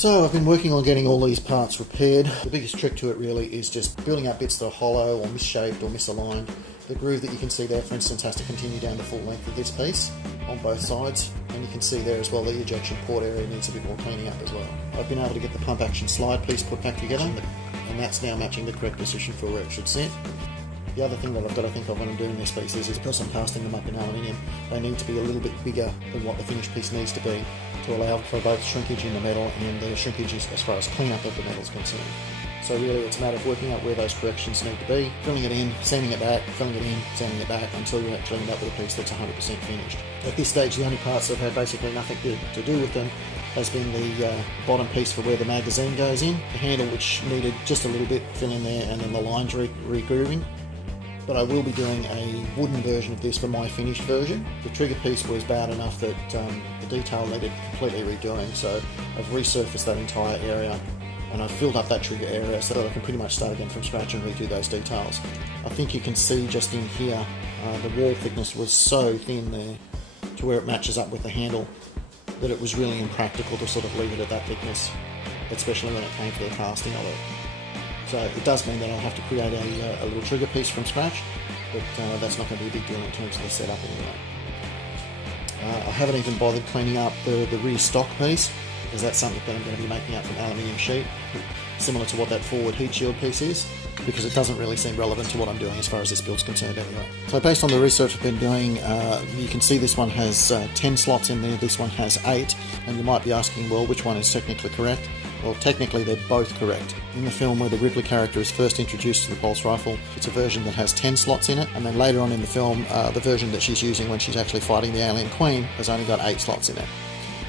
So I've been working on getting all these parts repaired. The biggest trick to it really is just building up bits that are hollow or misshaped or misaligned. The groove that you can see there, for instance, has to continue down the full length of this piece on both sides, and you can see there as well the ejection port area needs a bit more cleaning up as well. I've been able to get the pump action slide piece put back together, and that's now matching the correct position for where it should sit. The other thing that I've got to think of when I'm doing these pieces is because I'm casting them up in aluminium, they need to be a little bit bigger than what the finished piece needs to be to allow for both shrinkage in the metal and the shrinkage as far as cleanup of the metal is concerned. So really it's a matter of working out where those corrections need to be, filling it in, sanding it back, filling it in, sanding it back until you actually end up with a piece that's 100% finished. At this stage the only parts that have had basically nothing to do with them has been the bottom piece for where the magazine goes in, the handle which needed just a little bit fill in there, and then the lines re-grooving. But I will be doing a wooden version of this for my finished version. The trigger piece was bad enough that the detail needed completely redoing, so I've resurfaced that entire area and I've filled up that trigger area so that I can pretty much start again from scratch and redo those details. I think you can see just in here the wall thickness was so thin there to where it matches up with the handle that it was really impractical to sort of leave it at that thickness, especially when it came to the casting of it. So it does mean that I'll have to create a little trigger piece from scratch, but that's not going to be a big deal in terms of the setup anyway. I haven't even bothered cleaning up the rear stock piece, because that's something that I'm going to be making out from aluminium sheet, similar to what that forward heat shield piece is, because it doesn't really seem relevant to what I'm doing as far as this build's concerned anyway. So based on the research I've been doing, you can see this one has 10 slots in there, this one has 8, and you might be asking, well, which one is technically correct? Well, technically they're both correct. In the film where the Ripley character is first introduced to the pulse rifle, it's a version that has 10 slots in it, and then later on in the film, the version that she's using when she's actually fighting the Alien Queen has only got 8 slots in it.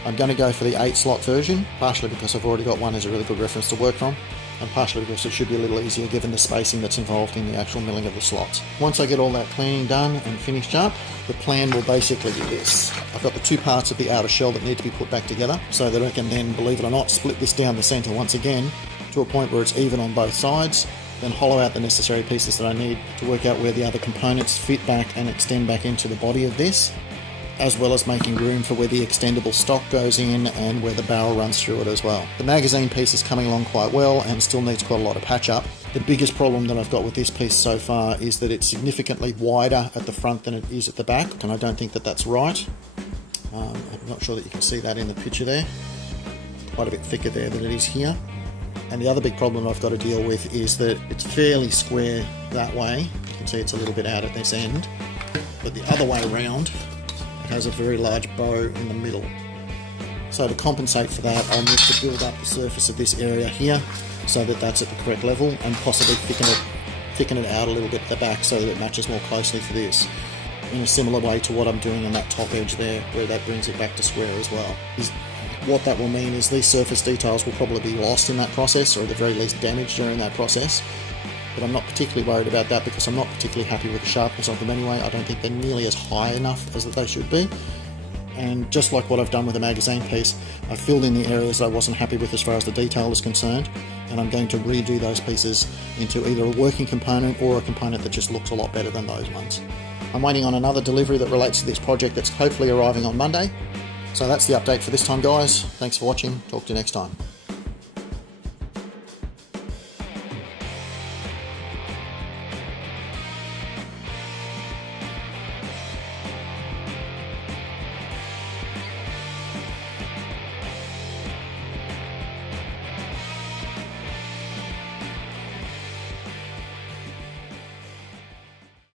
I'm going to go for the 8 slot version, partially because I've already got one as a really good reference to work from, and partially because it should be a little easier given the spacing that's involved in the actual milling of the slots. Once I get all that cleaning done and finished up, the plan will basically be this. I've got the two parts of the outer shell that need to be put back together so that I can then, believe it or not, split this down the centre once again to a point where it's even on both sides, then hollow out the necessary pieces that I need to work out where the other components fit back and extend back into the body of this, as well as making room for where the extendable stock goes in and where the barrel runs through it as well. The magazine piece is coming along quite well and still needs quite a lot of patch up. The biggest problem that I've got with this piece so far is that it's significantly wider at the front than it is at the back, and I don't think that that's right. I'm not sure that you can see that in the picture there. Quite a bit thicker there than it is here. And the other big problem I've got to deal with is that it's fairly square that way. You can see it's a little bit out at this end, but the other way around has a very large bow in the middle. So to compensate for that, I'll need to build up the surface of this area here so that that's at the correct level, and possibly thicken it out a little bit at the back so that it matches more closely for this, in a similar way to what I'm doing on that top edge there, where that brings it back to square as well. What that will mean is these surface details will probably be lost in that process, or at the very least damaged during that process. But I'm not particularly worried about that because I'm not particularly happy with the sharpness of them anyway. I don't think they're nearly as high enough as that they should be. And just like what I've done with the magazine piece, I've filled in the areas that I wasn't happy with as far as the detail is concerned, and I'm going to redo those pieces into either a working component or a component that just looks a lot better than those ones. I'm waiting on another delivery that relates to this project that's hopefully arriving on Monday. So that's the update for this time, guys. Thanks for watching. Talk to you next time.